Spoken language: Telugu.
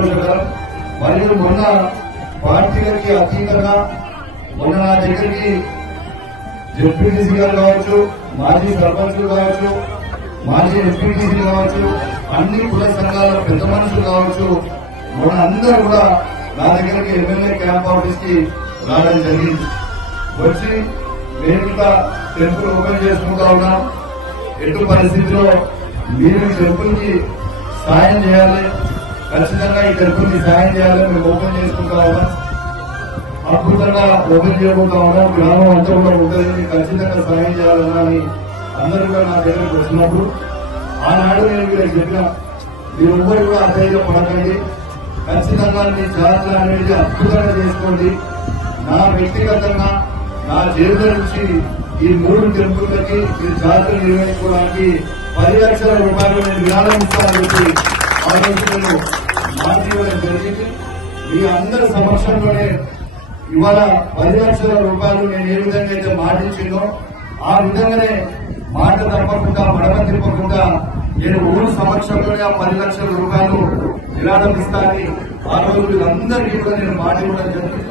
సంతోషకరం. మరియు మొన్న పార్టీలకి అతీతంగా మొన్న నా దగ్గరికి జెడ్పీటీసీ గారు కావచ్చు, మాజీ సర్పంచులు కావచ్చు, మాజీ ఎంపీటీసీ కావచ్చు, అన్ని కుల సంఘాల పెద్ద మనుషులు కావచ్చు, మొన్న అందరూ కూడా నా దగ్గరికి ఎమ్మెల్యే క్యాంప్ ఆఫీస్ కి రావడం జరిగింది. వచ్చి వేదిక టెంపుల్ ఓపెన్ చేసుకుంటా ఉన్నాం. ఎటు పరిస్థితిలో మీరు టెంపుల్ కి సాయం చేయాలి, ఖచ్చితంగా ఈ టెంపుల్ కి సాయం చేయాలి. మేము ఓపెన్ చేసుకుంటా ఉన్నాం, అద్భుతంగా ఓపెన్ చేయబోతా ఉన్నాం. గ్రామం అంతా కూడా ఉంటుంది, ఖచ్చితంగా సాయం చేయాలన్నా అని అందరూ కూడా నా దగ్గరకు వచ్చినప్పుడు ఆనాడు నేను వీళ్ళకి చెప్పిన, మీరెవ్వరు కూడా అధైర్య పడకండి, ఖచ్చితంగా మీ జాతర అనేది అద్భుతంగా చేసుకోండి. నా వ్యక్తిగతంగా నా జేబుల నుంచి ఈ 3 టెంపుల్లకి ఈ జాతర నిర్వహించుకోవడానికి 10 లక్షల రూపాయలు నేను విరాళం ఇస్తానని చెప్పి ఆ రోజు నేను మాట ఇవ్వడం జరిగింది. మీ అందరి సమక్షంలోనే ఇవాళ 10 లక్షల రూపాయలు నేను ఏ విధంగా అయితే మాటించిందో ఆ విధంగానే మాట తప్పకుండా మడమ తిప్పకుండా నేను ఊరు సమక్షంలోనే ఆ 10 లక్షల రూపాయలు విరాళం ఇస్తానని ఆ రోజు వీళ్ళందరికీ కూడా నేను మాట ఇవ్వడం జరిగింది.